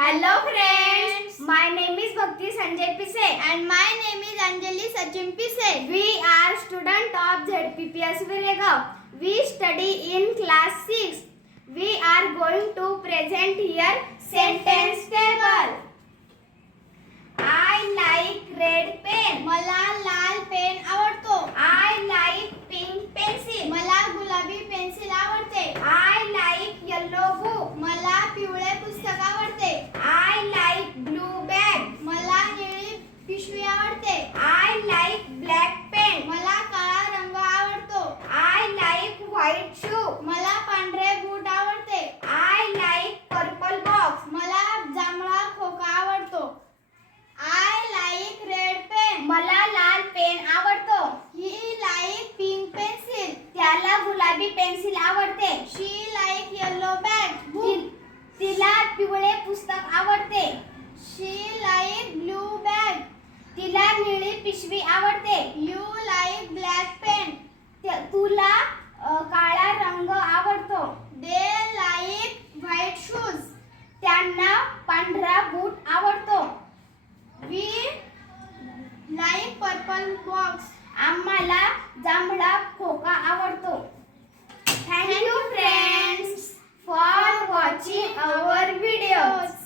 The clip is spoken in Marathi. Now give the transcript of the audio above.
Hello friends, my name is Bhakti Sanjay Pise and my name is Anjali Sachin Pise. We are student of ZPPS Viregaon. We study in class 6. We are going to present here sentence table. I like red pen. मला लाल पेन आवडतो. I like pink pencil. मला गुलाबी पेन्सिल आवडते. I like yellow book. मला पिवळे पुस्तक आवडते. I like blue bag. मला निळी पिशवी आवडते. I like black pen. मला काळा रंग आवडतो. I like white shoe. मला पांढरे बूट आवडते. I like purple box. मला जांभळा खोका आवडतो. I like red pen. मला लाल पेन आवडतो. He like pink pencil. त्याला गुलाबी पेन्सिल आवडते. She like yellow bag. तिला पिवळे पुस्तक आवडते. She like blue bag. तिला निळी पिशवी आवडते. You like black pen. तुला काळा रंग आवडतो. They like white shoes. त्यांना पांढरा बूट आवडतो. We like purple box. आम्हाला जांभळा खोका आवडतो. Thank you friends for watching our videos.